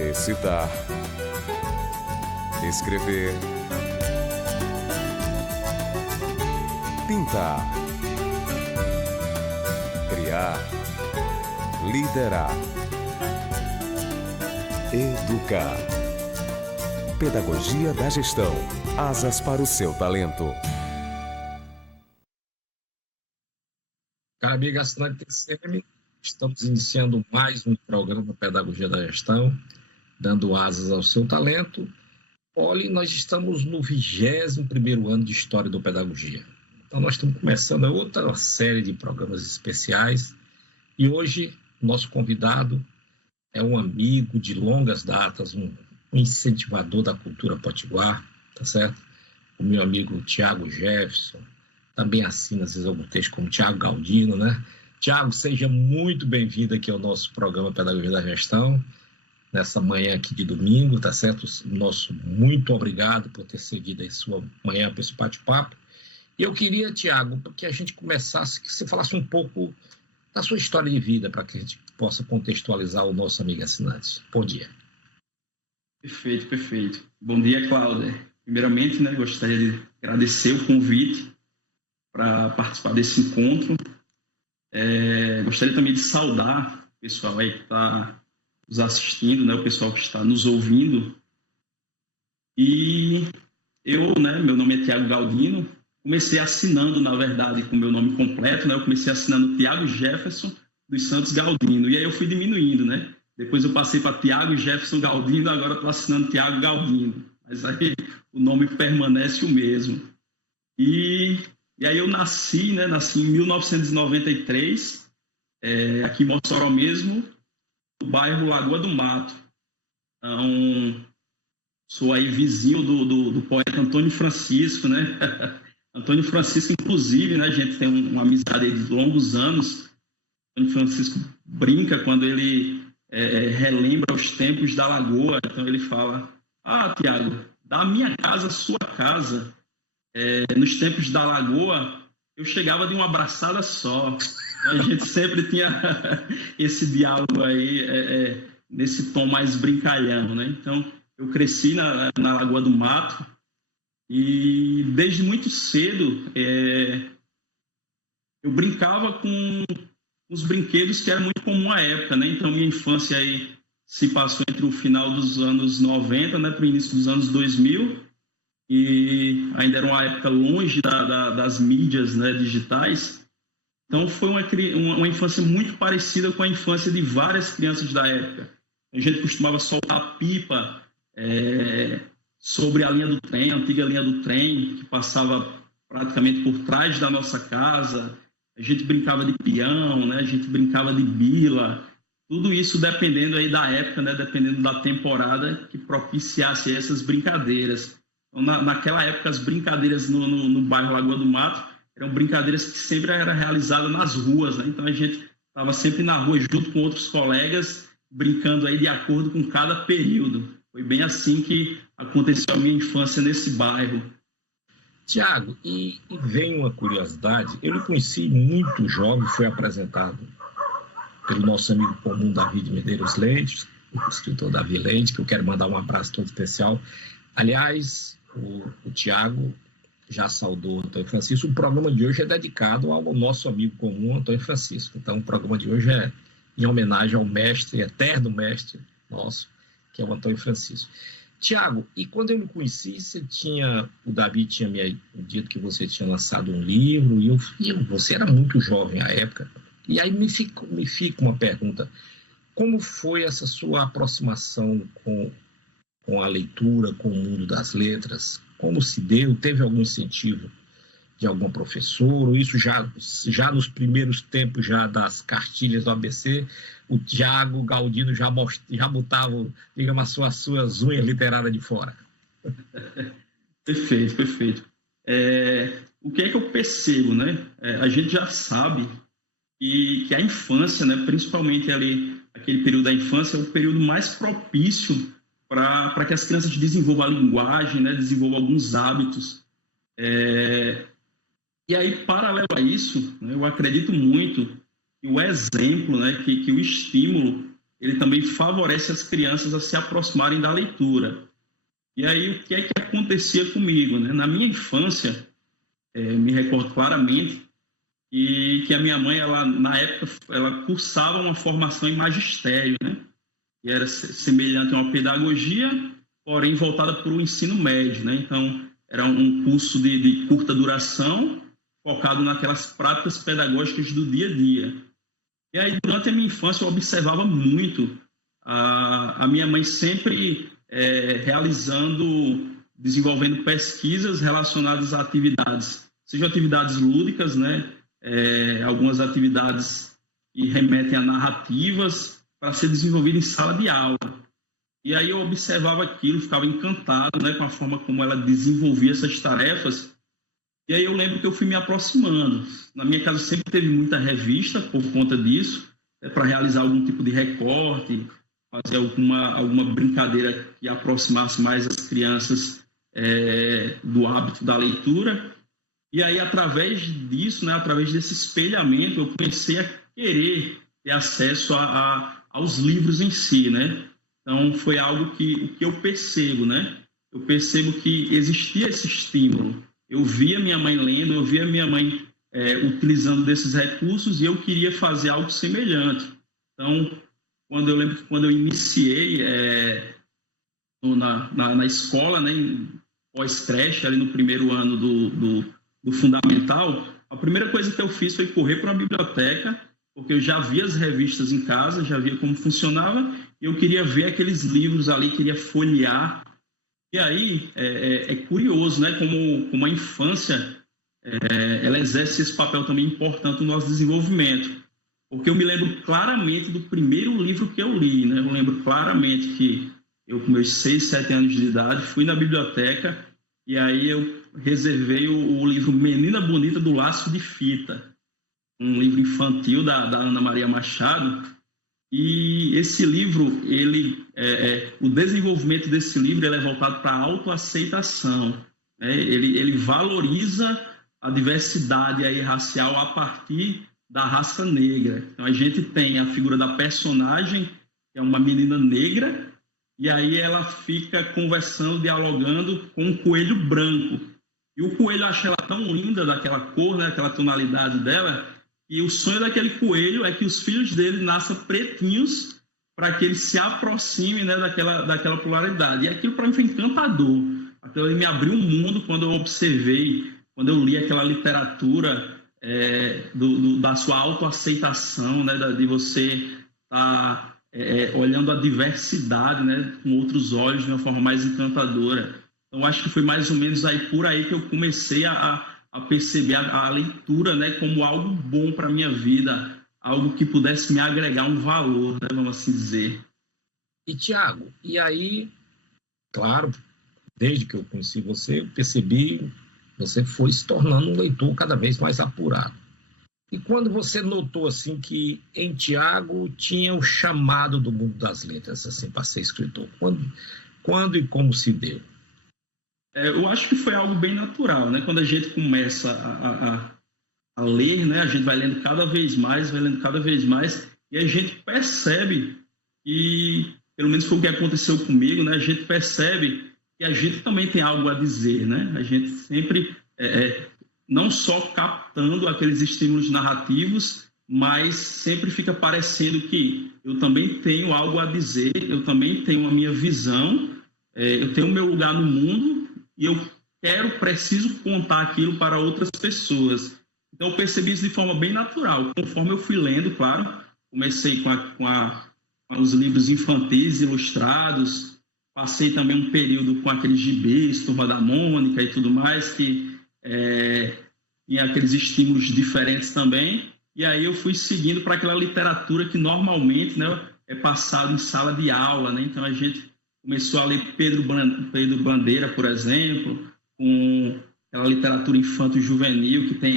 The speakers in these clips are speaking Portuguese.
Recitar, escrever, pintar, criar, liderar, educar. Pedagogia da Gestão. Asas para o seu talento. Cara amiga assinante TCM, estamos iniciando mais um programa Pedagogia da Gestão, dando asas ao seu talento. Olha, nós estamos no 21º ano de História do Pedagogia. Então nós estamos começando outra série de programas especiais e hoje nosso convidado é um amigo de longas datas, um incentivador da cultura potiguar, tá certo? O meu amigo Tiago Jefferson, também assina às vezes algum texto como Tiago Galdino, né? Tiago, seja muito bem-vindo aqui ao nosso programa Pedagogia da Gestão, nessa manhã aqui de domingo, tá certo? Nosso muito obrigado por ter cedido a sua manhã para esse bate-papo. E eu queria, Tiago, que a gente começasse, que você falasse um pouco da sua história de vida, para que a gente possa contextualizar o nosso amigo assinante. Bom dia. Perfeito. Bom dia, Cláudia. Primeiramente, gostaria de agradecer o convite para participar desse encontro. Gostaria também de saudar o pessoal aí que está nos assistindo, o pessoal que está nos ouvindo. E eu, meu nome é Tiago Galdino, comecei assinando, na verdade, com o meu nome completo, eu comecei assinando Tiago Jefferson dos Santos Galdino, e aí eu fui diminuindo, Depois eu passei para Tiago Jefferson Galdino, agora estou assinando Tiago Galdino, mas aí o nome permanece o mesmo. E aí eu nasci em 1993, aqui em Mossoró mesmo, no bairro Lagoa do Mato. Então, sou aí vizinho do poeta Antônio Francisco, Antônio Francisco, inclusive, a gente tem uma amizade de longos anos. Antônio Francisco brinca quando ele relembra os tempos da Lagoa. Então ele fala: Tiago, da minha casa à sua casa, nos tempos da Lagoa, eu chegava de uma abraçada só. A gente sempre tinha esse diálogo aí, nesse tom mais brincalhão, Então, eu cresci na Lagoa do Mato e desde muito cedo eu brincava com os brinquedos que era muito comum à época, Então, minha infância aí se passou entre o final dos anos 90, para o início dos anos 2000, e ainda era uma época longe das mídias, digitais. Então, foi uma infância muito parecida com a infância de várias crianças da época. A gente costumava soltar pipa sobre a linha do trem, a antiga linha do trem, que passava praticamente por trás da nossa casa. A gente brincava de peão, a gente brincava de bila. Tudo isso dependendo aí da época, dependendo da temporada que propiciasse essas brincadeiras. Então, naquela época, as brincadeiras no bairro Lagoa do Mato eram brincadeiras que sempre eram realizadas nas ruas, Então, a gente estava sempre na rua junto com outros colegas, brincando aí de acordo com cada período. Foi bem assim que aconteceu a minha infância nesse bairro. Tiago, e vem uma curiosidade, eu lhe conheci muito jovem, foi apresentado pelo nosso amigo comum David Medeiros Leite, o escritor Davi Leite, que eu quero mandar um abraço todo especial. Aliás, o Tiago já saudou o Antônio Francisco. O programa de hoje é dedicado ao nosso amigo comum, Antônio Francisco. Então, o programa de hoje é em homenagem ao mestre, eterno mestre nosso, que é o Antônio Francisco. Tiago, e quando eu me conheci, o Davi tinha me dito que você tinha lançado um livro, e você era muito jovem à época. E aí me fica uma pergunta: como foi essa sua aproximação com a leitura, com o mundo das letras? Como se deu? Teve algum incentivo de algum professor? Ou isso já nos primeiros tempos já das cartilhas do ABC, o Tiago Galdino já botava, digamos, as suas unhas literárias de fora? Perfeito. O que é que eu percebo, a gente já sabe que a infância, principalmente ali, aquele período da infância, é o período mais propício para que as crianças desenvolvam a linguagem, desenvolvam alguns hábitos. E aí, paralelo a isso, eu acredito muito que o exemplo, que o estímulo ele também favorece as crianças a se aproximarem da leitura. E aí, o que é que acontecia comigo, né? Na minha infância, me recordo claramente que a minha mãe, ela, na época, ela cursava uma formação em magistério, né? Que era semelhante a uma pedagogia, porém voltada para o ensino médio, né? Então, era um curso de curta duração, focado naquelas práticas pedagógicas do dia a dia. E aí, durante a minha infância, eu observava muito a minha mãe sempre desenvolvendo pesquisas relacionadas a atividades, sejam atividades lúdicas, né? Algumas atividades que remetem a narrativas para ser desenvolvida em sala de aula. E aí eu observava aquilo, ficava encantado, né, com a forma como ela desenvolvia essas tarefas. E aí eu lembro que eu fui me aproximando. Na minha casa sempre teve muita revista por conta disso, para realizar algum tipo de recorte, fazer alguma brincadeira que aproximasse mais as crianças do hábito da leitura. E aí, através disso, né, através desse espelhamento, eu comecei a querer ter acesso aos livros em si, né? Então, foi algo que eu percebo, né? Eu percebo que existia esse estímulo. Eu via minha mãe lendo, eu via minha mãe utilizando desses recursos e eu queria fazer algo semelhante. Então, quando eu iniciei na escola, né, pós-creche, ali no primeiro ano do fundamental, a primeira coisa que eu fiz foi correr para uma biblioteca, porque eu já via as revistas em casa, já via como funcionava, e eu queria ver aqueles livros ali, queria folhear. E aí, é curioso, né, como a infância, ela exerce esse papel também importante no nosso desenvolvimento. Porque eu me lembro claramente do primeiro livro que eu li, né? Eu lembro claramente que eu, com meus 6, 7 anos de idade, fui na biblioteca e aí eu reservei o livro Menina Bonita do Laço de Fita, um livro infantil da Ana Maria Machado. E esse livro, o desenvolvimento desse livro é voltado para a autoaceitação, né? Ele valoriza a diversidade aí racial a partir da raça negra. Então, a gente tem a figura da personagem, que é uma menina negra, e aí ela fica conversando, dialogando com um coelho branco. E o coelho acha ela tão linda, daquela cor, né, aquela tonalidade dela, e o sonho daquele coelho é que os filhos dele nasçam pretinhos para que eles se aproximem, né, daquela polaridade. E aquilo para mim foi encantador. Aquilo ali me abriu um mundo quando eu observei, quando eu li aquela literatura da sua autoaceitação, né, de você estar olhando a diversidade, né, com outros olhos, de uma forma mais encantadora. Então, acho que foi mais ou menos por aí que eu comecei a perceber a leitura, né, como algo bom para a minha vida, algo que pudesse me agregar um valor, né, vamos assim dizer. E, Tiago, e aí, claro, desde que eu conheci você, eu percebi você foi se tornando um leitor cada vez mais apurado. E quando você notou assim que em Tiago tinha o chamado do mundo das letras assim para ser escritor, quando e como se deu? Eu acho que foi algo bem natural, né? Quando a gente começa a ler, né? A gente vai lendo cada vez mais, e a gente percebe que, pelo menos foi o que aconteceu comigo, né? A gente percebe que a gente também tem algo a dizer, né? A gente sempre, não só captando aqueles estímulos narrativos, mas sempre fica parecendo que eu também tenho algo a dizer, eu também tenho a minha visão, eu tenho o meu lugar no mundo e eu preciso contar aquilo para outras pessoas. Então, eu percebi isso de forma bem natural. Conforme eu fui lendo, claro, comecei com os livros infantis ilustrados, passei também um período com aqueles gibis, Turma da Mônica e tudo mais, que tinha aqueles estímulos diferentes também. E aí eu fui seguindo para aquela literatura que normalmente, né, é passado em sala de aula, né? Então a gente começou a ler Pedro Bandeira, por exemplo, com aquela literatura infanto-juvenil que tem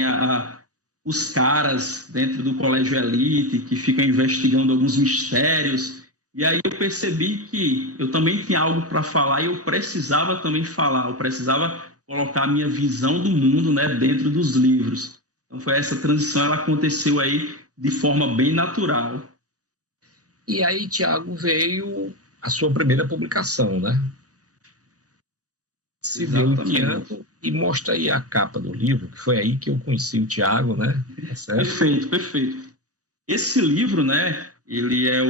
os caras dentro do colégio elite que ficam investigando alguns mistérios. E aí eu percebi que eu também tinha algo para falar e eu precisava também falar, eu precisava colocar a minha visão do mundo, né, dentro dos livros. Então foi essa transição, ela aconteceu aí de forma bem natural. E aí, Tiago, veio a sua primeira publicação, né? Se deu em que ano? E mostra aí a capa do livro, que foi aí que eu conheci o Tiago, né? Tá certo? Perfeito, perfeito. Esse livro, né, ele é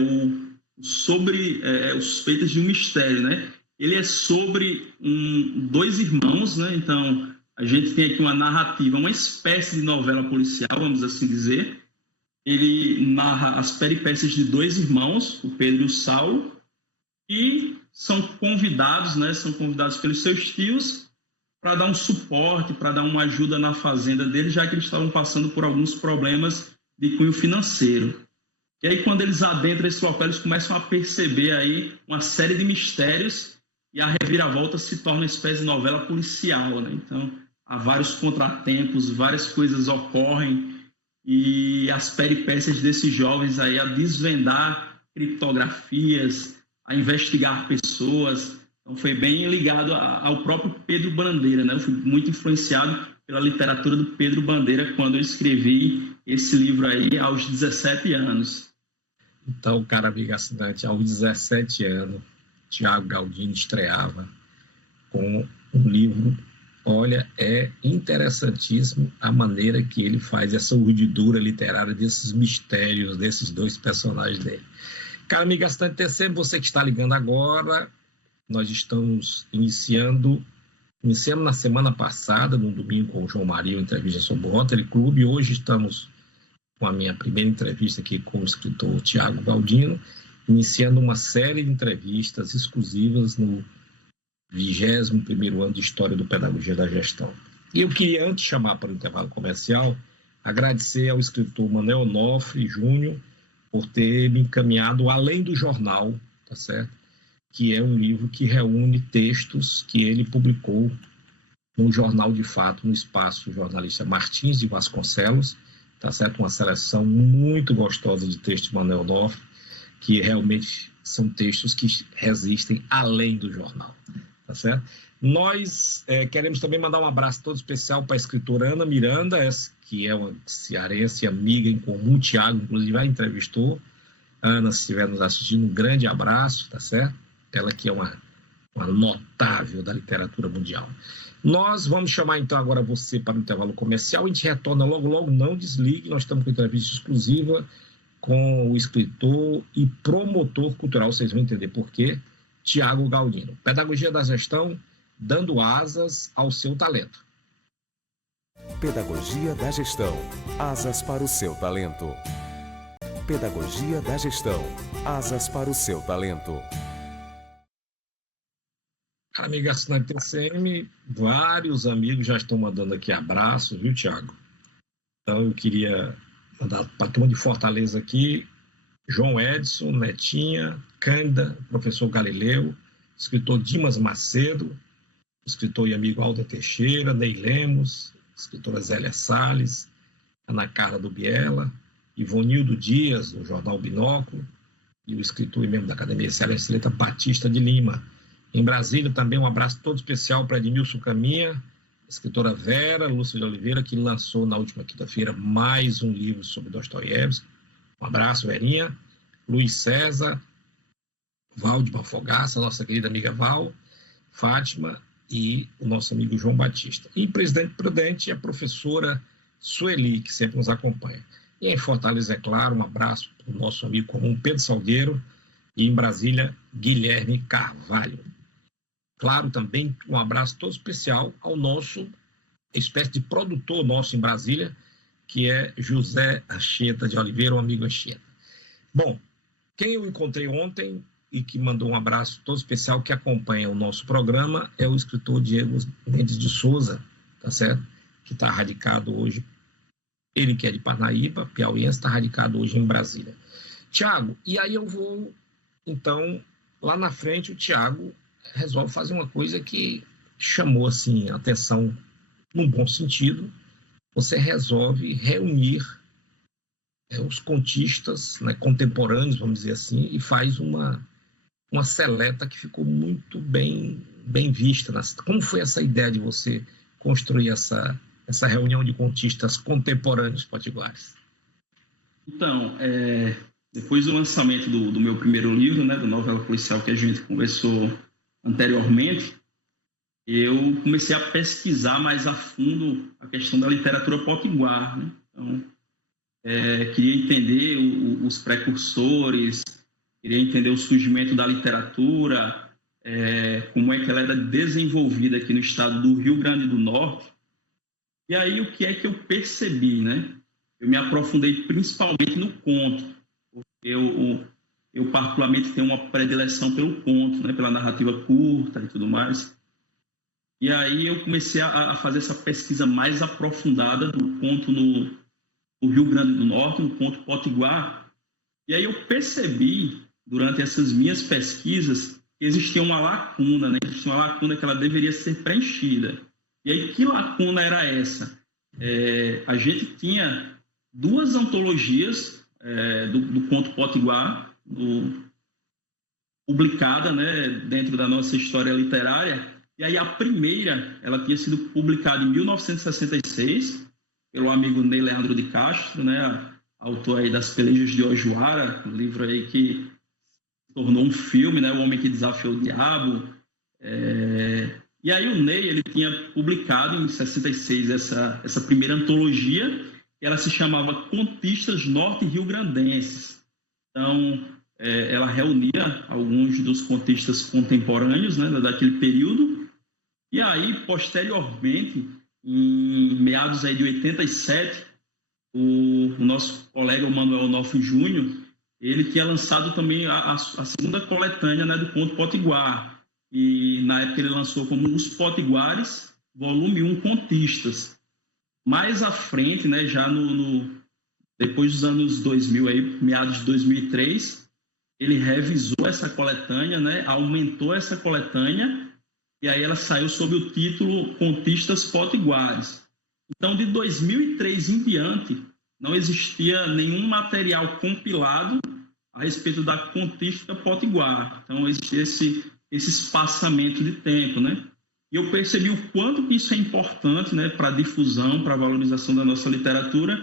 sobre os suspeitas de um mistério, né? Ele é sobre dois irmãos, né? Então, a gente tem aqui uma narrativa, uma espécie de novela policial, vamos assim dizer. Ele narra as peripécias de dois irmãos, o Pedro e o Saulo, e são convidados, né? São convidados pelos seus tios para dar um suporte, para dar uma ajuda na fazenda deles, já que eles estavam passando por alguns problemas de cunho financeiro. E aí, quando eles adentram esse local, eles começam a perceber aí uma série de mistérios e a reviravolta se torna uma espécie de novela policial, né? Então, há vários contratempos, várias coisas ocorrem e as peripécias desses jovens aí a desvendar criptografias, a investigar pessoas. Então, foi bem ligado ao próprio Pedro Bandeira, né? Eu fui muito influenciado pela literatura do Pedro Bandeira quando eu escrevi esse livro aí aos 17 anos. Então, cara amigo assinante, aos 17 anos, Tiago Galdino estreava com um livro. Olha, é interessantíssimo a maneira que ele faz essa urdidura literária desses mistérios, desses dois personagens dele. Cara amigo assinante, terceiro, você que está ligando agora, nós estamos iniciamos na semana passada, no domingo, com o João Maria, uma entrevista sobre o Rotary Club, e hoje estamos com a minha primeira entrevista aqui com o escritor Tiago Galdino, iniciando uma série de entrevistas exclusivas no 21º ano de História do Pedagogia da Gestão. E eu queria, antes de chamar para o intervalo comercial, agradecer ao escritor Manuel Onofre Júnior por ter me encaminhado Além do Jornal, tá certo? Que é um livro que reúne textos que ele publicou no Jornal de Fato, no espaço jornalista Martins de Vasconcelos, tá certo? Uma seleção muito gostosa de textos de Manuel Onofre, que realmente são textos que resistem além do jornal, tá certo? Nós queremos também mandar um abraço todo especial para a escritora Ana Miranda, que é uma cearense amiga em comum, Tiago, inclusive, a entrevistou. Ana, se estiver nos assistindo, um grande abraço, tá certo? Ela que é uma notável da literatura mundial. Nós vamos chamar, então, agora você para o intervalo comercial. A gente retorna logo, logo, não desligue. Nós estamos com entrevista exclusiva com o escritor e promotor cultural, vocês vão entender por quê, Tiago Galdino. Pedagogia da Gestão, dando asas ao seu talento. Pedagogia da Gestão, asas para o seu talento. Pedagogia da Gestão, asas para o seu talento. Cara, amigo assinante TCM, vários amigos já estão mandando aqui abraços, viu, Tiago? Então, eu queria mandar para a turma de Fortaleza aqui, João Edson, Netinha, Cândida, professor Galileu, escritor Dimas Macedo, escritor e amigo Alda Teixeira, Ney Lemos, escritora Zélia Salles, Ana Carla do Biela, Ivonildo Dias, do Jornal Binóculo, e o escritor e membro da Academia Cearense Letra Batista de Lima. Em Brasília, também um abraço todo especial para Edmilson Caminha, escritora Vera Lúcia de Oliveira, que lançou na última quinta-feira mais um livro sobre Dostoiévski. Um abraço, Verinha. Luiz César, Val de Mafogaça, nossa querida amiga Val, Fátima e o nosso amigo João Batista. E Presidente Prudente, a professora Sueli, que sempre nos acompanha. E em Fortaleza, é claro, um abraço para o nosso amigo comum Pedro Salgueiro e em Brasília, Guilherme Carvalho. Claro, também um abraço todo especial ao nosso espécie de produtor nosso em Brasília, que é José Anchieta de Oliveira, o amigo Anchieta. Bom, quem eu encontrei ontem e que mandou um abraço todo especial, que acompanha o nosso programa, é o escritor Diego Mendes de Souza, tá certo? Que está radicado hoje, ele que é de Parnaíba, piauiense, está radicado hoje em Brasília. Tiago, e aí eu vou, então, lá na frente o Tiago resolve fazer uma coisa que chamou, assim, a atenção num bom sentido. Você resolve reunir os contistas, né, contemporâneos, vamos dizer assim, e faz uma seleta que ficou muito bem vista. Como foi essa ideia de você construir essa reunião de contistas contemporâneos potiguares? Então, depois do lançamento do meu primeiro livro, né, da novela policial que a gente conversou anteriormente, eu comecei a pesquisar mais a fundo a questão da literatura potiguar, né? Então, queria entender os precursores, queria entender o surgimento da literatura, como é que ela era desenvolvida aqui no estado do Rio Grande do Norte. E aí, o que é que eu percebi, né? Eu me aprofundei principalmente no conto. Eu particularmente tenho uma predileção pelo conto, né? Pela narrativa curta e tudo mais. E aí eu comecei a fazer essa pesquisa mais aprofundada do conto no Rio Grande do Norte, no conto potiguar. E aí eu percebi, durante essas minhas pesquisas, que existia uma lacuna, né? Existia uma lacuna que ela deveria ser preenchida. E aí, que lacuna era essa? A gente tinha 2 antologias do conto potiguar publicada, né, dentro da nossa história literária. E aí a primeira, ela tinha sido publicada em 1966 pelo amigo Ney Leandro de Castro, né, autor aí das Pelejas de Ojuara, um livro aí que se tornou um filme, né, O Homem que Desafiou o Diabo. E aí o Ney, ele tinha publicado em 66 essa primeira antologia, que ela se chamava Contistas Norte-Rio-Grandenses. Então, ela reunia alguns dos contistas contemporâneos, né, daquele período. E aí, posteriormente, em meados aí de 87, o nosso colega Manuel Onofre Júnior, ele tinha lançado também a segunda coletânea, né, do conto potiguar. E na época ele lançou como Os Potiguares, volume 1, Contistas. Mais à frente, né, já depois dos anos 2000, aí, meados de 2003, ele revisou essa coletânea, né, aumentou essa coletânea, e aí ela saiu sob o título Contistas Potiguares. Então, de 2003 em diante, não existia nenhum material compilado a respeito da contista potiguar. Então, existia esse espaçamento de tempo, né? E eu percebi o quanto que isso é importante, né, para a difusão, para a valorização da nossa literatura,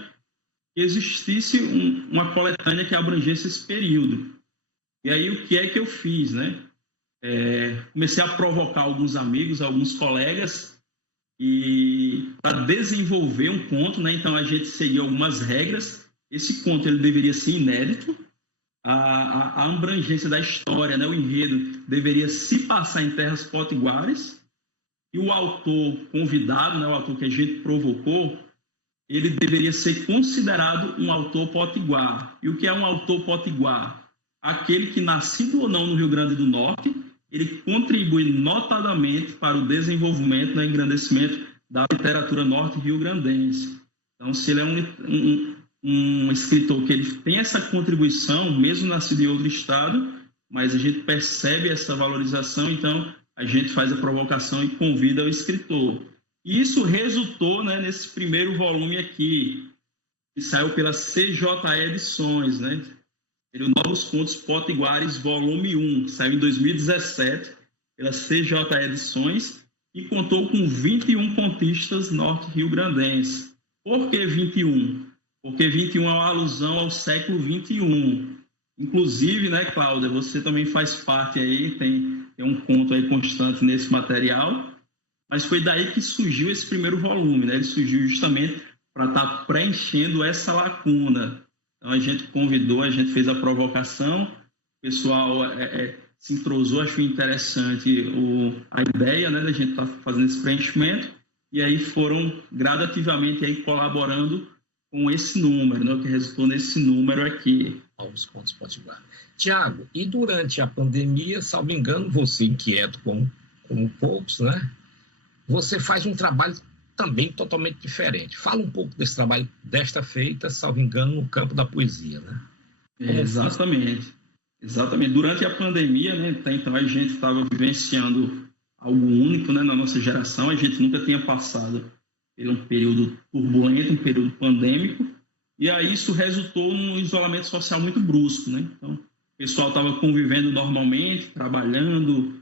que existisse uma coletânea que abrangesse esse período. E aí, o que é que eu fiz, né? Comecei a provocar alguns amigos, alguns colegas, e para desenvolver um conto, né? Então, a gente seguiu algumas regras. Esse conto ele deveria ser inédito, a abrangência da história, né? O enredo deveria se passar em terras potiguares, e o autor convidado, né? O autor que a gente provocou, ele deveria ser considerado um autor potiguar. E o que é um autor potiguar? Aquele que, nascido ou não no Rio Grande do Norte, ele contribui notadamente para o desenvolvimento, né, engrandecimento da literatura norte-rio-grandense. Então, se ele é um escritor que ele tem essa contribuição, mesmo nascido em outro estado, mas a gente percebe essa valorização, então a gente faz a provocação e convida o escritor. E isso resultou, né, nesse primeiro volume aqui, que saiu pela CJE Edições, né? Ele, Novos Contos Potiguares, volume 1, que saiu em 2017 pela CJE Edições e contou com 21 contistas norte-rio-grandenses. Por que 21? Porque 21 é uma alusão ao século 21. Inclusive, né, Cláudia, você também faz parte aí, tem um conto aí constante nesse material, mas foi daí que surgiu esse primeiro volume, né? Ele surgiu justamente para estar preenchendo essa lacuna. Então, a gente convidou, a gente fez a provocação, o pessoal se entrosou, achou interessante a ideia, né, da gente estar fazendo esse preenchimento, e aí foram gradativamente aí colaborando com esse número, né, o que resultou nesse número aqui. Os contos potiguar. Tiago, e durante a pandemia, salvo engano, você inquieto como poucos, né? Você faz um trabalho também totalmente diferente. Fala um pouco desse trabalho desta feita, salvo engano, no campo da poesia, né? Exatamente. Durante a pandemia, né, então a gente estava vivenciando algo único, né, na nossa geração. A gente nunca tinha passado por um período turbulento, um período pandêmico, e aí isso resultou num isolamento social muito brusco, né? Então, o pessoal estava convivendo normalmente, trabalhando,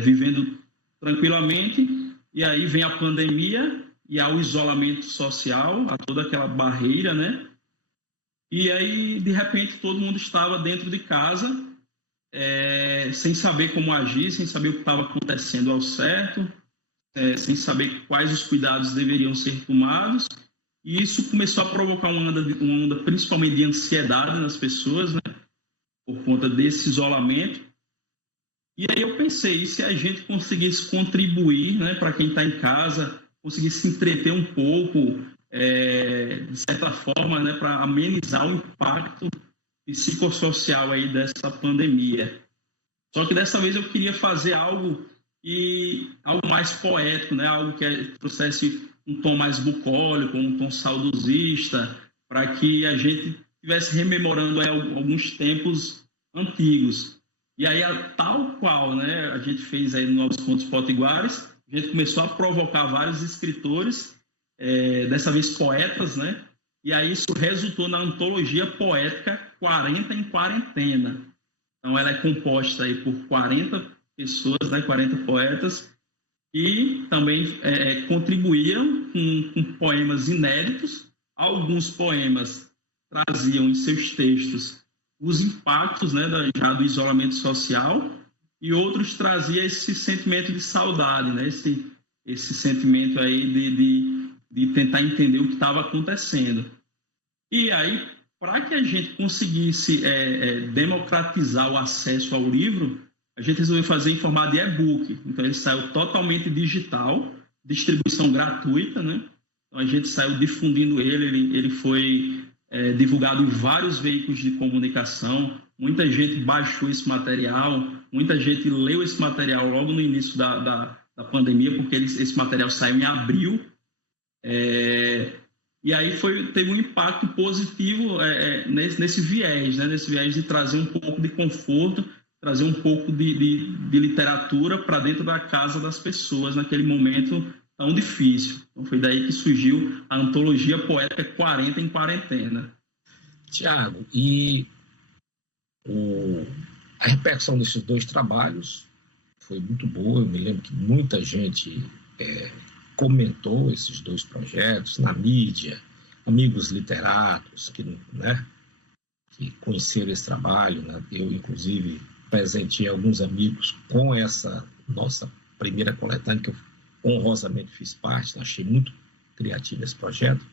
vivendo tranquilamente, e aí vem a pandemia e há o isolamento social, há toda aquela barreira, né? E aí, de repente, todo mundo estava dentro de casa, sem saber como agir, sem saber o que estava acontecendo ao certo, sem saber quais os cuidados deveriam ser tomados. E isso começou a provocar uma onda principalmente de ansiedade nas pessoas, né, por conta desse isolamento. E aí eu pensei, e se a gente conseguisse contribuir, né, para quem está em casa, conseguisse se entreter um pouco, de certa forma, né, para amenizar o impacto psicossocial aí dessa pandemia. Só que dessa vez eu queria fazer algo mais poético, né, algo que trouxesse um tom mais bucólico, um tom saudosista, para que a gente estivesse rememorando alguns tempos antigos. E aí, tal qual, né, a gente fez aí no Novos Contos Potiguares, a gente começou a provocar vários escritores, dessa vez poetas, né? E aí isso resultou na antologia poética 40 em Quarentena. Então, ela é composta aí por 40 pessoas, né, 40 poetas, e também contribuíram com poemas inéditos. Alguns poemas traziam em seus textos os impactos, né, já do isolamento social, e outros traziam esse sentimento de saudade, né, esse sentimento aí de tentar entender o que estava acontecendo. E aí, para que a gente conseguisse democratizar o acesso ao livro, a gente resolveu fazer em formato de e-book. Então, ele saiu totalmente digital, distribuição gratuita, né? Então, a gente saiu difundindo ele foi divulgado em vários veículos de comunicação. Muita gente baixou esse material, muita gente leu esse material logo no início da pandemia, porque esse material saiu em abril. E aí teve um impacto positivo nesse viés, né? Nesse viés de trazer um pouco de conforto, trazer um pouco de literatura para dentro da casa das pessoas naquele momento tão difícil. Então foi daí que surgiu a antologia poética 40 em Quarentena. Tiago, e a repercussão desses dois trabalhos foi muito boa. Eu me lembro que muita gente comentou esses dois projetos na mídia, amigos literatos que conheceram esse trabalho, né? Eu, inclusive, presenteei alguns amigos com essa nossa primeira coletânea, que eu honrosamente fiz parte. Achei muito criativo esse projeto.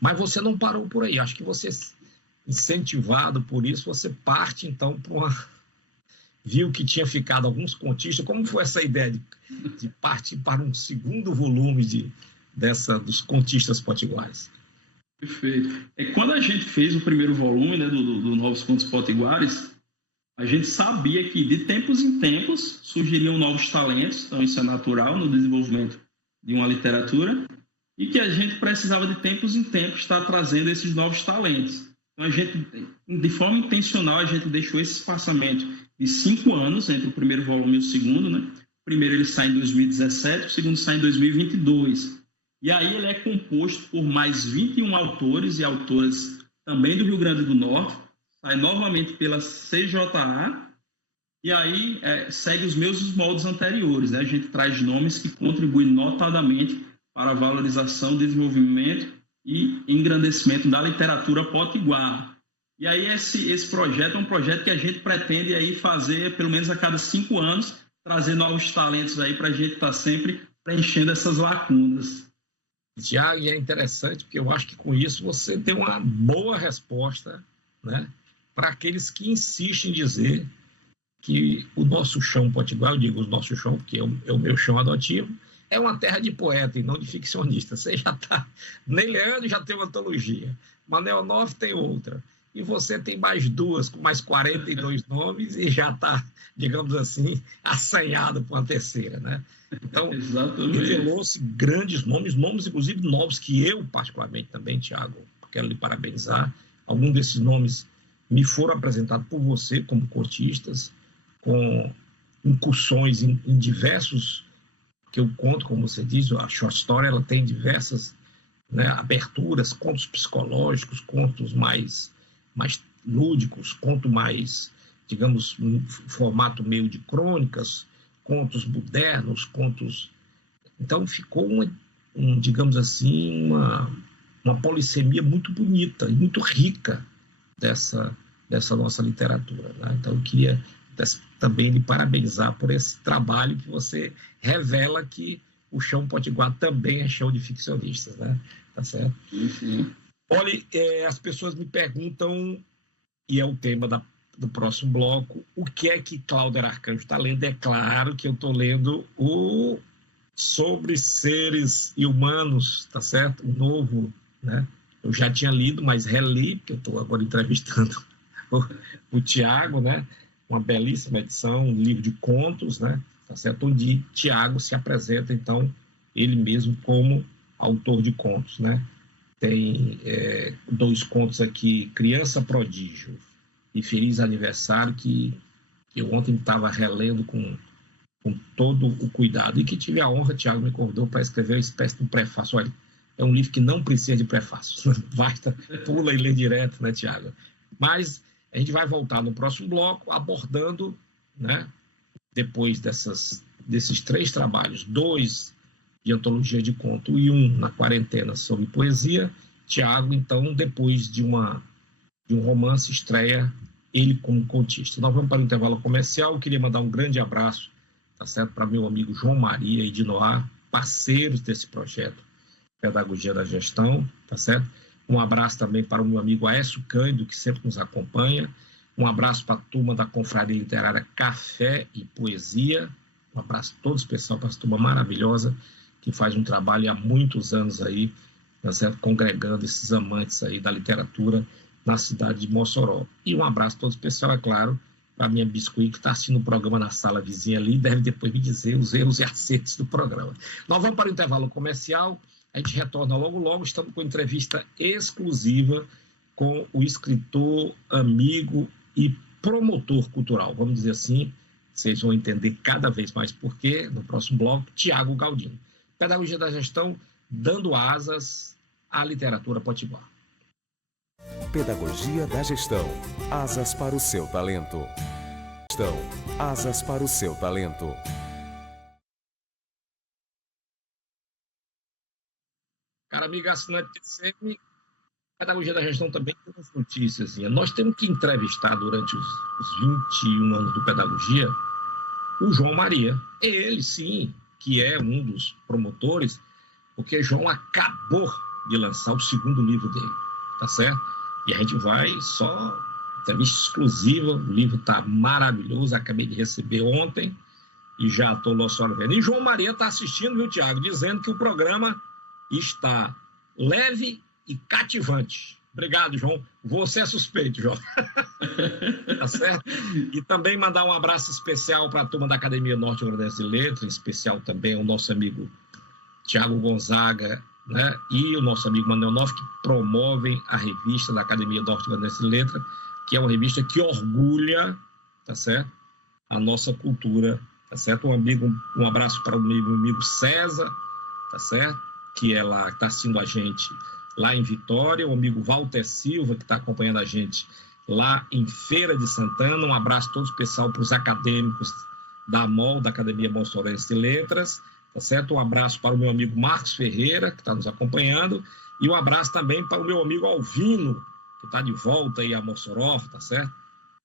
Mas você não parou por aí. Acho que você, incentivado por isso, você parte, então, viu que tinha ficado alguns contistas. Como foi essa ideia de partir para um segundo volume dos contistas potiguares? Perfeito. Quando a gente fez o primeiro volume, né, do Novos Contos Potiguares, a gente sabia que de tempos em tempos surgiriam novos talentos, então isso é natural no desenvolvimento de uma literatura, e que a gente precisava de tempos em tempos estar trazendo esses novos talentos. Então, a gente, de forma intencional, a gente deixou esse espaçamento de 5 anos entre o primeiro volume e o segundo, né? O primeiro ele sai em 2017, o segundo sai em 2022. E aí ele é composto por mais 21 autores e autoras também do Rio Grande do Norte, sai novamente pela CJA, e aí segue os mesmos moldes anteriores, né? A gente traz nomes que contribuem notadamente para a valorização, desenvolvimento e engrandecimento da literatura potiguar. E aí esse projeto é um projeto que a gente pretende aí fazer pelo menos a cada 5 anos, trazer novos talentos aí para a gente estar sempre preenchendo essas lacunas. Tiago, e é interessante porque eu acho que com isso você tem uma boa resposta, né, para aqueles que insistem em dizer que o nosso chão potiguar, eu digo o nosso chão porque é o meu chão adotivo, é uma terra de poeta e não de ficcionista. Você já está... Ney Leandro já tem uma antologia, Manuel Noff tem outra, e você tem mais 2, com mais 42 nomes, e já está, digamos assim, assanhado para uma terceira, né? Então, revelou-se grandes nomes inclusive novos, que eu, particularmente também, Tiago, quero lhe parabenizar. Alguns desses nomes me foram apresentados por você como cotistas, com incursões em diversos, que eu conto, como você diz, a short story ela tem diversas, né, aberturas, contos psicológicos, contos mais lúdicos, conto mais, digamos, um formato meio de crônicas, contos modernos, contos... Então ficou digamos assim, uma polissemia muito bonita e muito rica dessa nossa literatura, né? Então, eu queria também lhe parabenizar por esse trabalho que você revela que o Chão Potiguar também é chão de ficcionistas, né? Tá certo? Sim. Olha, as pessoas me perguntam, e é o tema do próximo bloco, o que é que Cláudio Arcanjo está lendo? É claro que eu estou lendo o Sobre Seres e Humanos, tá certo? O novo, né? Eu já tinha lido, mas reli, porque eu estou agora entrevistando o Tiago, né? Uma belíssima edição, um livro de contos, né? Tá certo? Onde Tiago se apresenta, então, ele mesmo como autor de contos, né? Tem 2 contos aqui, Criança Prodígio e Feliz Aniversário, que eu ontem estava relendo com todo o cuidado e que tive a honra, Tiago me convidou para escrever uma espécie de um prefácio. Olha, é um livro que não precisa de prefácio, basta, pula e lê direto, né, Tiago? Mas a gente vai voltar no próximo bloco abordando, né, depois desses 3 trabalhos, 2 de antologia de conto e 1 na quarentena sobre poesia, Tiago, então, depois de um romance, estreia ele como contista. Nós vamos para o intervalo comercial. Eu queria mandar um grande abraço, tá certo, para meu amigo João Maria e Dinoar, parceiros desse projeto Pedagogia da Gestão, tá certo? Um abraço também para o meu amigo Aécio Cândido, que sempre nos acompanha. Um abraço para a turma da Confraria Literária Café e Poesia. Um abraço todo especial para essa turma maravilhosa que faz um trabalho há muitos anos aí, tá certo? Congregando esses amantes aí da literatura na cidade de Mossoró. E um abraço todo especial, é claro, para a minha biscuit, que está assistindo o programa na sala vizinha ali, deve depois me dizer os erros e acertos do programa. Nós vamos para o intervalo comercial, a gente retorna logo, estamos com entrevista exclusiva com o escritor, amigo e promotor cultural, vamos dizer assim, vocês vão entender cada vez mais porquê, no próximo bloco, Tiago Galdino. Pedagogia da Gestão, dando asas à literatura potiguar. Pedagogia da Gestão. Asas para o seu talento. Asas para o seu talento. Cara, amiga assinante PCM, Pedagogia da Gestão também tem umas notícias. Nós temos que entrevistar durante os 21 anos do Pedagogia o João Maria. Ele, sim, que é um dos promotores, porque João acabou de lançar o 2º livro dele, tá certo? E a gente vai só, entrevista exclusiva, o livro está maravilhoso, acabei de receber ontem e já estou logo vendo. E João Maria está assistindo, viu, Tiago, dizendo que o programa está leve e cativante. Obrigado, João. Você é suspeito, João. Tá certo? E também mandar um abraço especial para a turma da Academia Norte Grandense de Letras, em especial também o nosso amigo Tiago Gonzaga, né? E o nosso amigo Manuel Noff, que promovem a revista da Academia Norte Grandense de Letras, que é uma revista que orgulha, tá certo? A nossa cultura, tá certo? Um abraço para o meu amigo César, tá certo? Que está assistindo a gente lá em Vitória, o amigo Walter Silva, que está acompanhando a gente lá em Feira de Santana. Um abraço todo especial para os acadêmicos da AMOL, da Academia Mossorense de Letras, tá certo? Um abraço para o meu amigo Marcos Ferreira, que está nos acompanhando, e um abraço também para o meu amigo Alvino, que está de volta aí a Mossoró, tá certo?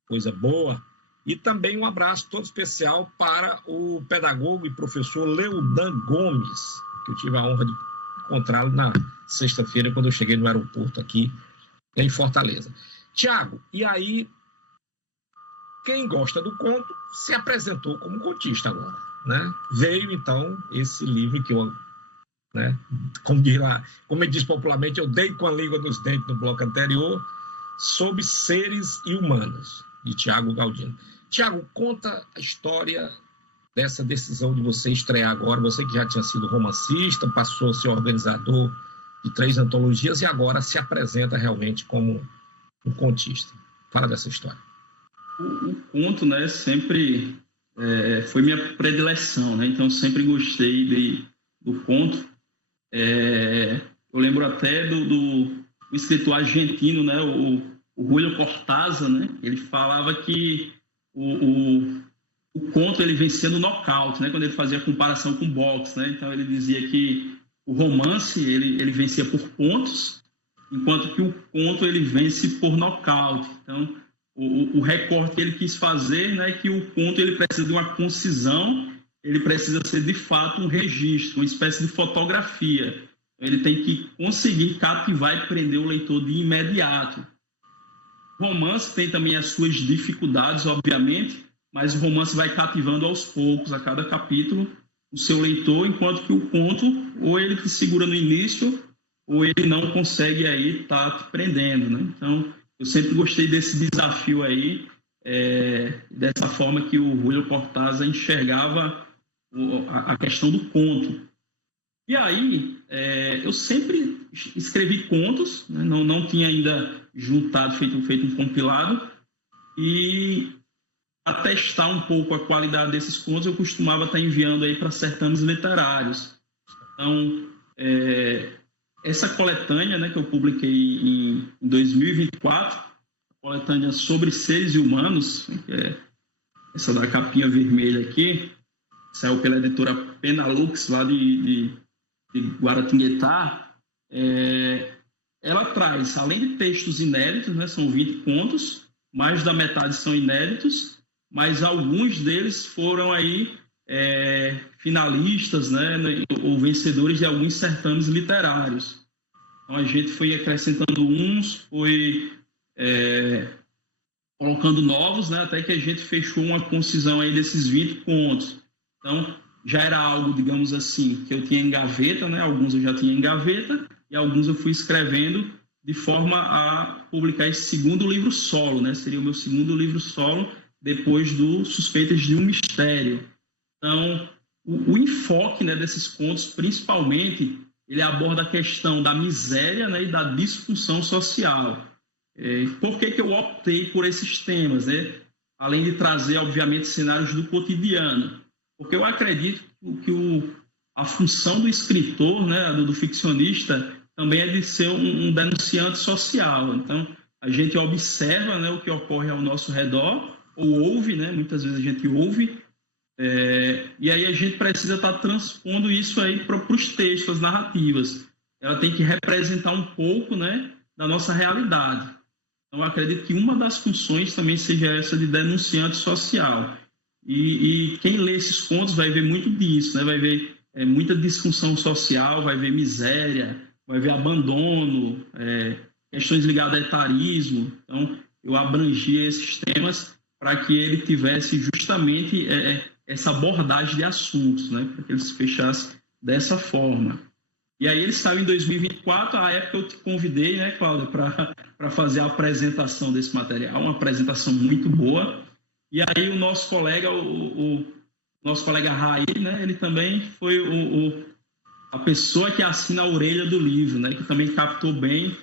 Coisa boa. E também um abraço todo especial para o pedagogo e professor Leodan Gomes, que eu tive a honra de encontrá-lo na sexta-feira, quando eu cheguei no aeroporto aqui em Fortaleza. Tiago, e aí, quem gosta do conto se apresentou como contista agora, né? Veio, então, esse livro que eu, né, como eu disse popularmente, eu dei com a língua nos dentes no bloco anterior, Sobre Seres e Humanos, de Tiago Galdino. Tiago, conta a história dessa decisão de você estrear agora, você que já tinha sido romancista, passou a ser organizador de 3 antologias e agora se apresenta realmente como um contista. Fala dessa história. O conto, né, sempre foi minha predileção, né? Então sempre gostei do conto. Eu lembro até do escritor argentino, né, o Julio Cortázar, né? Ele falava que o conto ele vencia no nocaute, né? Quando ele fazia a comparação com o boxe, né? Então ele dizia que o romance ele vencia por pontos enquanto que o conto ele vence por nocaute. Então, o recorte que ele quis fazer, né, é que o conto ele precisa de uma concisão, ele precisa ser de fato um registro, uma espécie de fotografia. Ele tem que conseguir cativar e prender o leitor de imediato. O romance tem também as suas dificuldades, obviamente, mas o romance vai cativando aos poucos, a cada capítulo, o seu leitor, enquanto que o conto, ou ele te segura no início, ou ele não consegue aí estar te prendendo, né? Então, eu sempre gostei desse desafio aí, dessa forma que o Julio Cortázar enxergava a questão do conto. E aí, eu sempre escrevi contos, né? Não tinha ainda juntado, feito um compilado, e a testar um pouco a qualidade desses contos, eu costumava estar enviando aí para certames literários. Então, essa coletânea, né, que eu publiquei em 2024, a coletânea sobre seres humanos, que é essa da capinha vermelha aqui, saiu pela editora Penalux, lá de Guaratinguetá, ela traz, além de textos inéditos, né, são 20 contos, mais da metade são inéditos, mas alguns deles foram aí finalistas, né, ou vencedores de alguns certames literários. Então a gente foi acrescentando uns, foi colocando novos, né, até que a gente fechou uma concisão aí desses 20 contos. Então já era algo, digamos assim, que eu tinha em gaveta, né, alguns eu já tinha em gaveta e alguns eu fui escrevendo de forma a publicar esse segundo livro solo, né, seria o meu segundo livro solo, depois do Suspeitas de um Mistério. Então, o enfoque, né, desses contos, principalmente, ele aborda a questão da miséria, né, e da disfunção social. Por que eu optei por esses temas, né? Além de trazer, obviamente, cenários do cotidiano? Porque eu acredito que a função do escritor, né, do ficcionista, também é de ser um denunciante social. Então, a gente observa, né, o que ocorre ao nosso redor, ou ouve, né? Muitas vezes a gente ouve, e aí a gente precisa estar transpondo isso aí para os textos, as narrativas. Ela tem que representar um pouco, né, da nossa realidade. Então, eu acredito que uma das funções também seja essa de denunciante social. E quem lê esses contos vai ver muito disso, né? Vai ver muita disfunção social, vai ver miséria, vai ver abandono, questões ligadas a etarismo. Então, eu abrangia esses temas para que ele tivesse justamente essa abordagem de assuntos, né? Para que ele se fechasse dessa forma. E aí ele estava em 2024, a época eu te convidei, né, Cláudia, para fazer a apresentação desse material, uma apresentação muito boa. E aí o nosso colega, o nosso colega Raí, né, ele também foi a pessoa que assina a orelha do livro, né, que também captou bem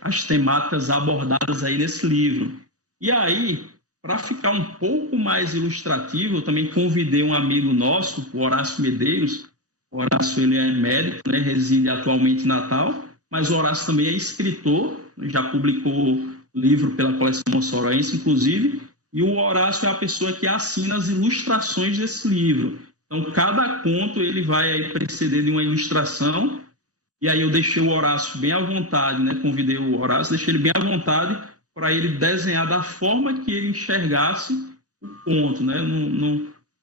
as temáticas abordadas aí nesse livro. E aí, para ficar um pouco mais ilustrativo, eu também convidei um amigo nosso, o Horácio Medeiros. O Horácio, ele é médico, né, reside atualmente em Natal, mas o Horácio também é escritor, já publicou livro pela coleção Mossoroense, inclusive, e o Horácio é a pessoa que assina as ilustrações desse livro. Então, cada conto ele vai aí preceder de uma ilustração, e aí eu deixei o Horácio bem à vontade, né, convidei o Horácio, deixei ele bem à vontade para ele desenhar da forma que ele enxergasse o conto, né?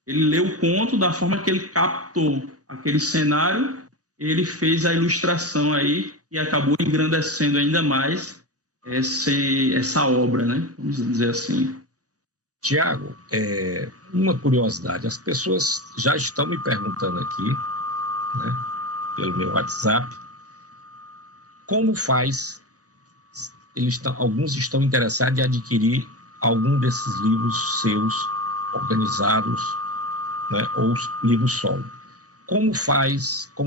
Ele leu o conto da forma que ele captou aquele cenário, ele fez a ilustração aí e acabou engrandecendo ainda mais essa obra, né? Vamos dizer assim. Tiago, uma curiosidade, as pessoas já estão me perguntando aqui, né, pelo meu WhatsApp, como faz, alguns estão interessados em adquirir algum desses livros seus organizados, né, ou livros solo. Como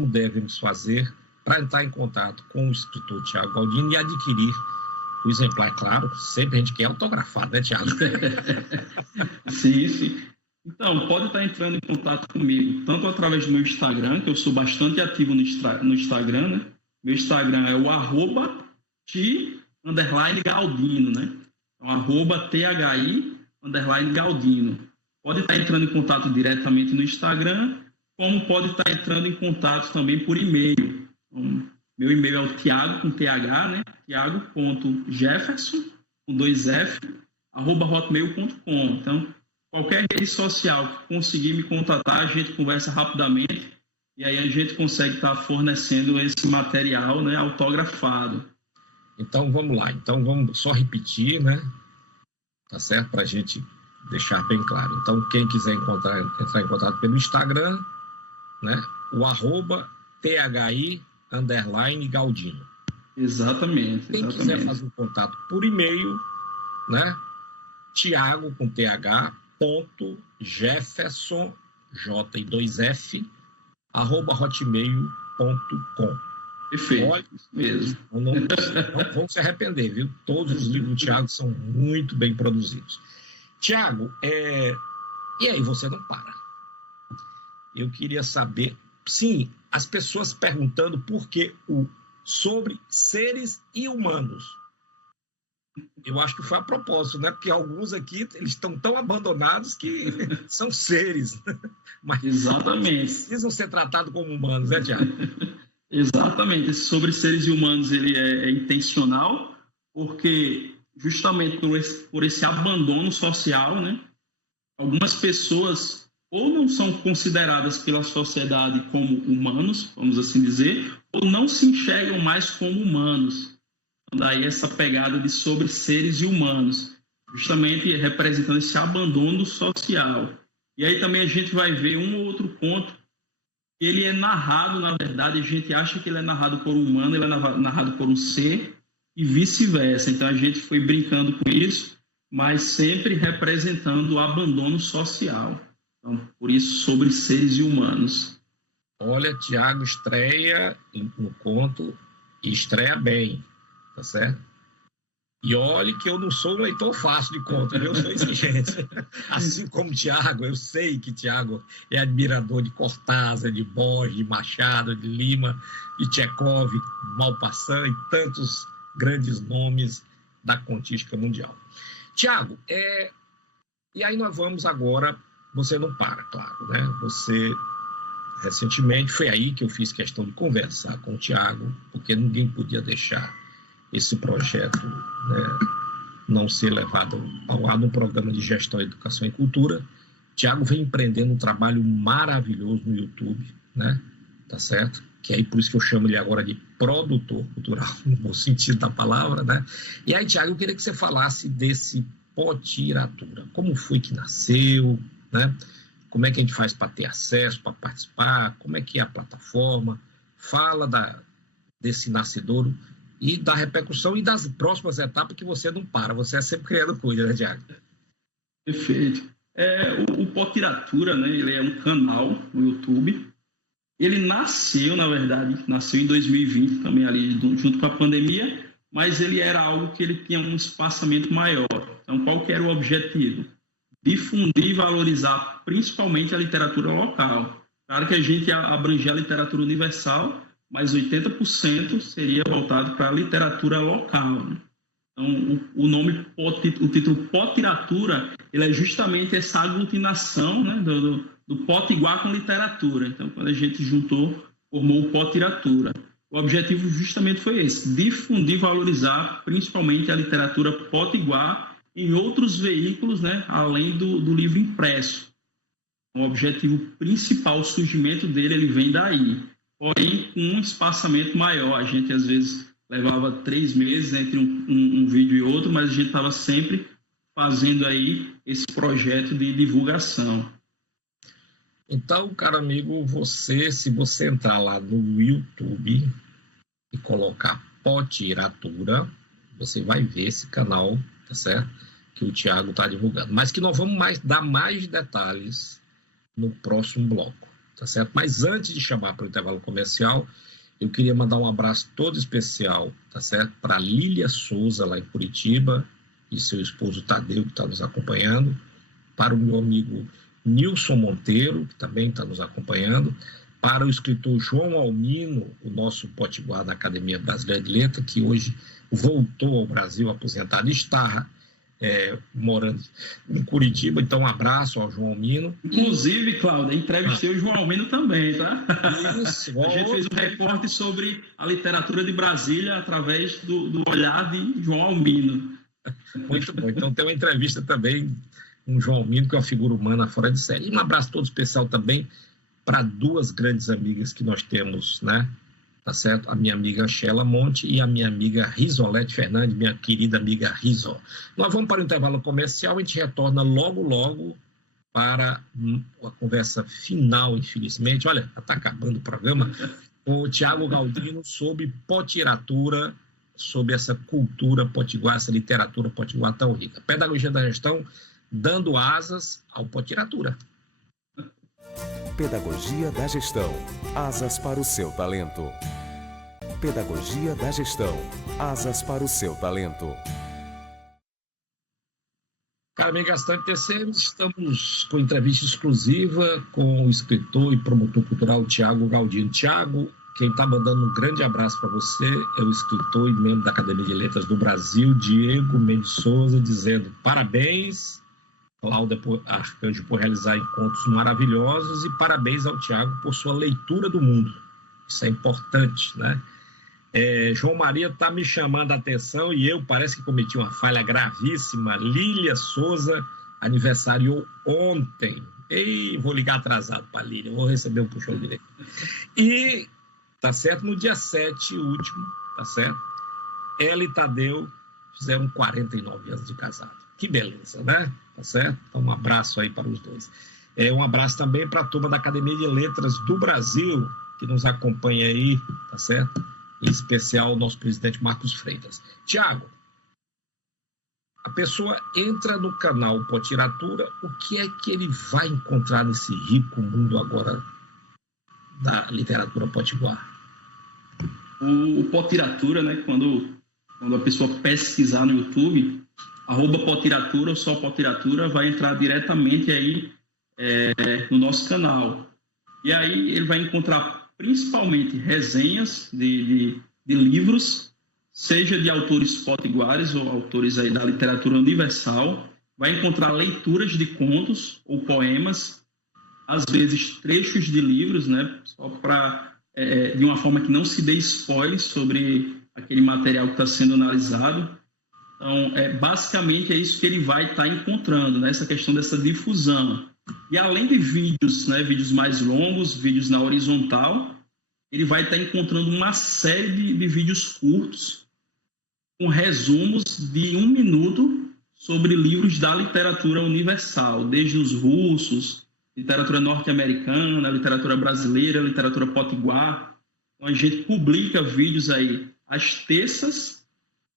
devemos fazer para entrar em contato com o escritor Tiago Galdino e adquirir o exemplar? Claro, sempre a gente quer autografado, né, Tiago? Sim, sim. Então, pode estar entrando em contato comigo, tanto através do meu Instagram, que eu sou bastante ativo no Instagram, né? Meu Instagram é o @ti_Galdino, né? Então, @THI_Galdino. Pode estar entrando em contato diretamente no Instagram, como pode estar entrando em contato também por e-mail. Então, Meu e-mail é o Thiago, com TH, né? Thiago.jefferson, com 2F, @hotmail.com. Então, qualquer rede social que conseguir me contatar, a gente conversa rapidamente e aí a gente consegue estar fornecendo esse material, né, autografado. Então, vamos lá. Então, vamos só repetir, né? Tá certo? Para a gente deixar bem claro. Então, quem quiser entrar em contato pelo Instagram, né? O @THI_Galdino. Exatamente. Quem quiser fazer um contato por e-mail, né? Thiago, com TH, .jefferson, J e 2F, @hotmail.com. Perfeito. Olha, mesmo. Não vão se arrepender, viu? Todos os livros do Thiago são muito bem produzidos. Thiago, e aí você não para? Eu queria saber, sim, as pessoas perguntando por que sobre seres e humanos. Eu acho que foi a propósito, né? Porque alguns aqui, eles estão tão abandonados que são seres. Mas exatamente. Precisam ser tratados como humanos, né, Thiago? Exatamente. Esse sobre seres e humanos, ele é intencional, porque justamente por esse abandono social, né? Algumas pessoas ou não são consideradas pela sociedade como humanos, vamos assim dizer, ou não se enxergam mais como humanos. Daí essa pegada de sobre seres e humanos, justamente representando esse abandono social. E aí também a gente vai ver um ou outro ponto, ele é narrado, na verdade, a gente acha que ele é narrado por um humano, ele é narrado por um ser, e vice-versa. Então a gente foi brincando com isso, mas sempre representando o abandono social. Então, por isso, sobre seres e humanos. Olha, Thiago estreia no conto e estreia bem. Tá certo? E olhe que eu não sou um leitor fácil de conto, eu sou exigente. Assim como Thiago, eu sei que Thiago é admirador de Cortázar, de Borges, de Machado, de Lima, de Tchekov, Maupassant e tantos grandes nomes da contística mundial. Thiago, e aí nós vamos agora, você não para, claro, né? Você, recentemente, foi aí que eu fiz questão de conversar com o Thiago, porque ninguém podia deixar esse projeto, né, não ser levado ao ar no programa de gestão, educação e cultura. Thiago vem empreendendo um trabalho maravilhoso no YouTube, né? Tá certo? Que aí por isso que eu chamo ele agora de produtor cultural, no bom sentido da palavra, né? E aí, Thiago, eu queria que você falasse desse Potiratura. Como foi que nasceu, né? Como é que a gente faz para ter acesso, para participar? Como é que é a plataforma? Fala desse nascedouro e da repercussão e das próximas etapas, que você não para, você é sempre criando coisa, né, Thiago? Perfeito. O Potiratura, né, ele é um canal no YouTube. Ele nasceu, na verdade, em 2020, também ali junto com a pandemia, mas ele era algo que ele tinha um espaçamento maior. Então, qual que era o objetivo? Difundir e valorizar principalmente a literatura local. Claro que a gente abrangia a literatura universal, mas 80% seria voltado para a literatura local, né? Então, o título Potiratura, ele é justamente essa aglutinação, né, do potiguar com literatura. Então, quando a gente juntou, formou o Potiratura. O objetivo justamente foi esse, difundir e valorizar principalmente a literatura potiguar em outros veículos, né, além do livro impresso. O objetivo principal, o surgimento dele, ele vem daí. Porém, com um espaçamento maior. A gente, às vezes, levava 3 meses entre um vídeo e outro, mas a gente estava sempre fazendo aí esse projeto de divulgação. Então, caro amigo, se você entrar lá no YouTube e colocar Potiratura, você vai ver esse canal, tá certo? Que o Thiago está divulgando. Mas que nós vamos dar mais detalhes no próximo bloco. Tá certo? Mas antes de chamar para o intervalo comercial, eu queria mandar um abraço todo especial, tá certo? Para Lília Souza, lá em Curitiba, e seu esposo Tadeu, que está nos acompanhando, para o meu amigo Nilson Monteiro, que também está nos acompanhando, para o escritor João Almino, o nosso potiguar da Academia Brasileira de Letras, que hoje voltou ao Brasil aposentado, está morando em Curitiba. Então, um abraço ao João Almino. Inclusive, Cláudio, entrevistei o João Almino também, tá? Isso, a gente fez um recorte sobre a literatura de Brasília através do olhar de João Almino. Muito bom. Então, tem uma entrevista também com o João Almino, que é uma figura humana fora de série. E um abraço todo especial também para duas grandes amigas que nós temos, né? Tá certo? A minha amiga Sheila Monte e a minha amiga Risolete Fernandes, minha querida amiga Riso. Nós vamos para o intervalo comercial e a gente retorna logo para a conversa final, infelizmente. Olha, está acabando o programa, com o Tiago Galdino sobre potiratura, sobre essa cultura potiguar, essa literatura potiguar tão rica. Pedagogia da gestão, dando asas ao potiratura. Pedagogia da gestão. Asas para o seu talento. Pedagogia da gestão. Asas para o seu talento. Cara, amigo Gastante Terceiros, estamos com entrevista exclusiva com o escritor e promotor cultural Tiago Galdino. Tiago, quem está mandando um grande abraço para você é o escritor e membro da Academia de Letras do Brasil, Diego Mendes Souza, dizendo parabéns, Cláudia Arcanjo, por realizar encontros maravilhosos, e parabéns ao Tiago por sua leitura do mundo. Isso é importante, né? João Maria está me chamando a atenção e eu parece que cometi uma falha gravíssima. Lília Souza aniversariou ontem. Ei, vou ligar atrasado para a Lília, vou receber um puxão direito. E, tá certo, no dia 7, último, tá certo? Ela e Tadeu fizeram 49 anos de casado. Que beleza, né? Tá certo? Então, um abraço aí para os dois. Um abraço também para a turma da Academia de Letras do Brasil, que nos acompanha aí, tá certo? Em especial o nosso presidente Marcos Freitas. Tiago, a pessoa entra no canal Potiratura, o que é que ele vai encontrar nesse rico mundo agora da literatura potiguar? O Potiratura, né, quando a pessoa pesquisar no YouTube, @Potiratura ou só Potiratura, vai entrar diretamente aí no nosso canal. E aí ele vai encontrar principalmente resenhas de livros, seja de autores potiguares ou autores aí da literatura universal. Vai encontrar leituras de contos ou poemas, às vezes trechos de livros, né, só para de uma forma que não se dê spoilers sobre aquele material que está sendo analisado. Então, basicamente é isso que ele vai estar encontrando, né, essa questão dessa difusão. E além de vídeos, né, vídeos mais longos, vídeos na horizontal, ele vai estar encontrando uma série de vídeos curtos com resumos de 1 minuto sobre livros da literatura universal, desde os russos, literatura norte-americana, literatura brasileira, literatura potiguar. Então, a gente publica vídeos aí às terças,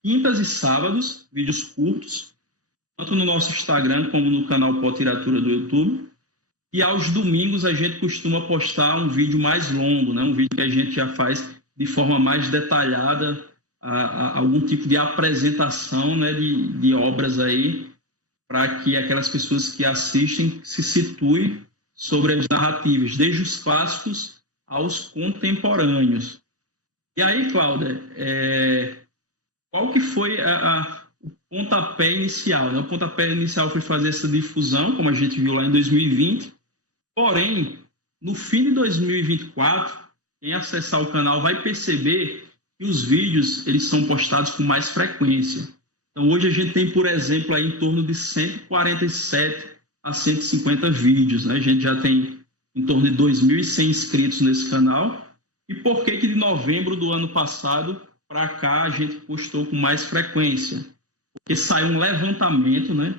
quintas e sábados, vídeos curtos, tanto no nosso Instagram como no canal Potiratura do YouTube. E aos domingos a gente costuma postar um vídeo mais longo, né? Um vídeo que a gente já faz de forma mais detalhada, algum tipo de apresentação, né, de obras aí, para que aquelas pessoas que assistem se situem sobre as narrativas, desde os clássicos aos contemporâneos. E aí, Cláudia, qual que foi o pontapé inicial? Né? O pontapé inicial foi fazer essa difusão, como a gente viu lá em 2020, porém, no fim de 2024, quem acessar o canal vai perceber que os vídeos eles são postados com mais frequência. Então, hoje a gente tem, por exemplo, aí em torno de 147 a 150 vídeos. Né? A gente já tem em torno de 2.100 inscritos nesse canal. E por que de novembro do ano passado para cá a gente postou com mais frequência? Porque saiu um levantamento, né,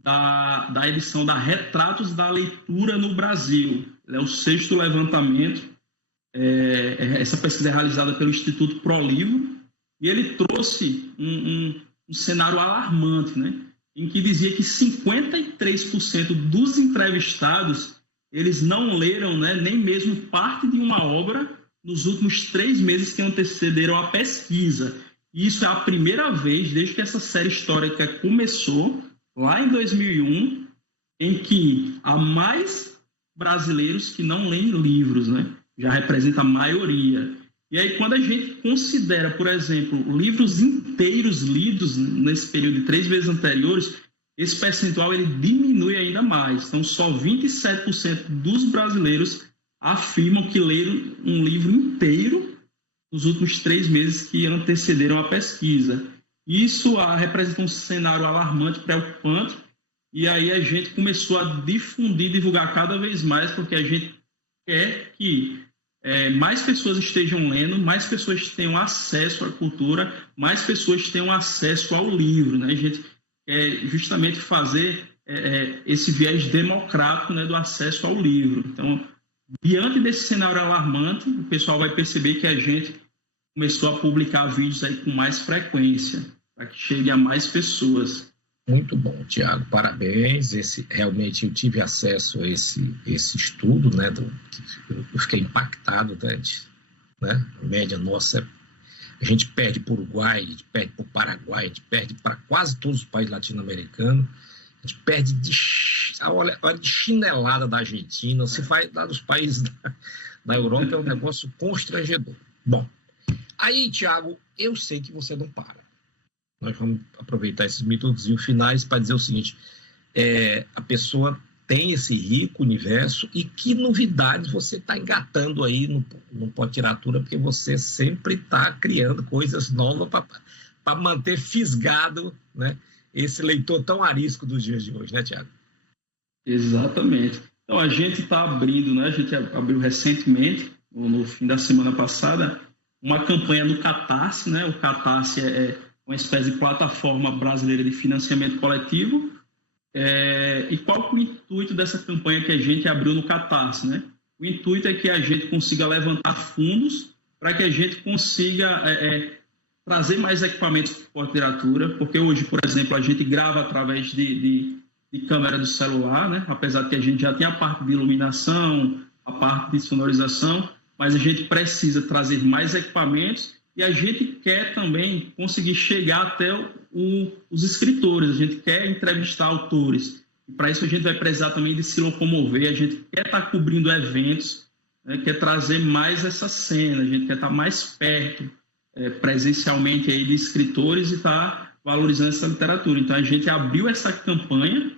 da edição da Retratos da Leitura no Brasil. É o 6º levantamento. Essa pesquisa é realizada pelo Instituto ProLivro e ele trouxe um cenário alarmante, né, em que dizia que 53% dos entrevistados eles não leram, né, nem mesmo parte de uma obra nos últimos 3 meses que antecederam a pesquisa. E isso é a primeira vez, desde que essa série histórica começou, lá em 2001, em que há mais brasileiros que não leem livros, né? Já representa a maioria. E aí, quando a gente considera, por exemplo, livros inteiros lidos nesse período de 3 meses anteriores, esse percentual ele diminui ainda mais. Então, só 27% dos brasileiros afirmam que leram um livro inteiro nos últimos 3 meses que antecederam a pesquisa. Isso representa um cenário alarmante, preocupante, e aí a gente começou a divulgar cada vez mais, porque a gente quer que mais pessoas estejam lendo, mais pessoas tenham acesso à cultura, mais pessoas tenham acesso ao livro, né? A gente quer justamente fazer esse viés democrático, né, do acesso ao livro. Então, diante desse cenário alarmante, o pessoal vai perceber que a gente começou a publicar vídeos aí com mais frequência, para que chegue a mais pessoas. Muito bom, Tiago, parabéns. Realmente eu tive acesso a esse estudo, né? Eu fiquei impactado, né? A média nossa, a gente perde para o Uruguai, a gente perde para o Paraguai, a gente perde para quase todos os países latino-americanos, a gente perde de chinelada da Argentina, se faz lá dos países da Europa, é um negócio constrangedor. Bom, aí, Tiago, eu sei que você não para. Nós vamos aproveitar esses minutos finais para dizer o seguinte: a pessoa tem esse rico universo e que novidades você está engatando aí no Potiratura, porque você sempre está criando coisas novas para manter fisgado, né, esse leitor tão arisco dos dias de hoje, né, Tiago? Exatamente. Então, a gente está abrindo, né, a gente abriu recentemente, no fim da semana passada, uma campanha no Catarse, né? O Catarse é uma espécie de plataforma brasileira de financiamento coletivo. E qual é o intuito dessa campanha que a gente abriu no Catarse, né? O intuito é que a gente consiga levantar fundos para que a gente consiga trazer mais equipamentos para a literatura, porque hoje, por exemplo, a gente grava através de câmera do celular, né? Apesar de que a gente já tem a parte de iluminação, a parte de sonorização, mas a gente precisa trazer mais equipamentos. E a gente quer também conseguir chegar até os escritores, a gente quer entrevistar autores. E para isso a gente vai precisar também de se locomover, a gente quer estar cobrindo eventos, né, quer trazer mais essa cena, a gente quer estar mais perto presencialmente aí de escritores e estar valorizando essa literatura. Então a gente abriu essa campanha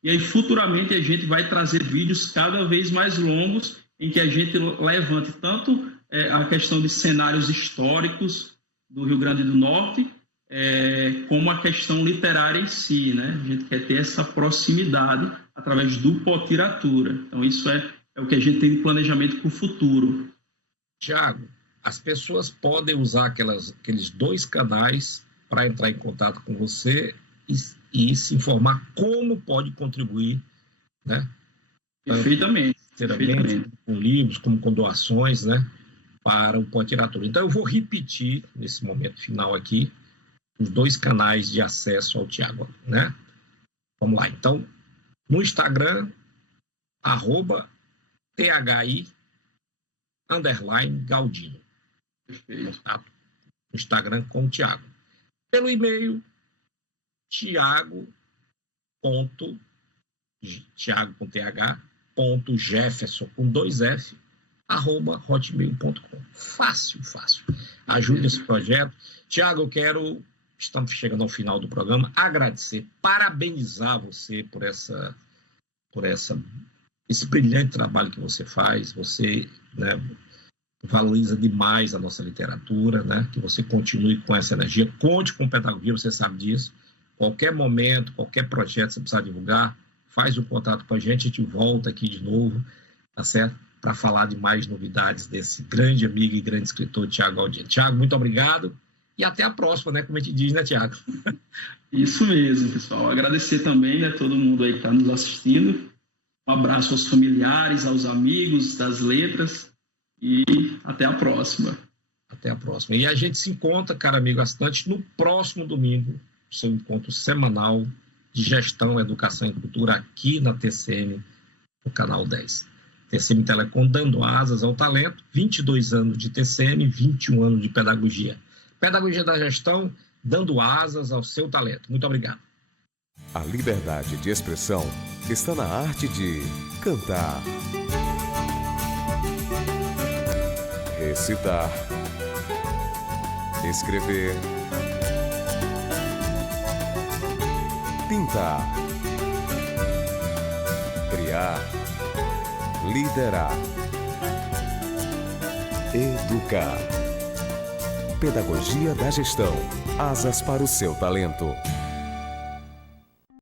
e aí futuramente a gente vai trazer vídeos cada vez mais longos em que a gente levante tanto a questão de cenários históricos do Rio Grande do Norte, como a questão literária em si, né? A gente quer ter essa proximidade através do Potiratura. Então, isso é o que a gente tem de planejamento para o futuro. Tiago, as pessoas podem usar aqueles 2 canais para entrar em contato com você e se informar como pode contribuir, né? Perfeitamente. Com livros, como com doações, né, para o Potiratura. Então, eu vou repetir, nesse momento final aqui, os 2 canais de acesso ao Tiago, né? Vamos lá. Então, no Instagram, @THI_Galdino. Perfeito. Tá? No Instagram com o Tiago. Pelo e-mail, Tiago com TH, .jefferson com 2F, @hotmail.com. Fácil. Ajude esse projeto. Tiago, estamos chegando ao final do programa, agradecer, parabenizar você por esse brilhante trabalho que você faz. Você, né, valoriza demais a nossa literatura, né? Que você continue com essa energia. Conte com Pedagogia, você sabe disso. Qualquer momento, qualquer projeto que você precisar divulgar, faz um contato com a gente volta aqui de novo, tá certo? Para falar de mais novidades desse grande amigo e grande escritor, Tiago Galdino. Tiago, muito obrigado e até a próxima, né? Como a gente diz, né, Tiago? Isso mesmo, pessoal. Agradecer também, né, todo mundo aí que está nos assistindo. Um abraço aos familiares, aos amigos das letras e até a próxima. Até a próxima. E a gente se encontra, cara amigo assinante, no próximo domingo, seu encontro semanal de Gestão, Educação e Cultura aqui na TCM, no canal 10. TCM Telecom dando asas ao talento, 22 anos de TCM, 21 anos de pedagogia. Pedagogia da Gestão, dando asas ao seu talento. Muito obrigado. A liberdade de expressão está na arte de cantar, recitar, escrever, pintar Guiar. Liderar. Educar. Pedagogia da Gestão. Asas para o seu talento.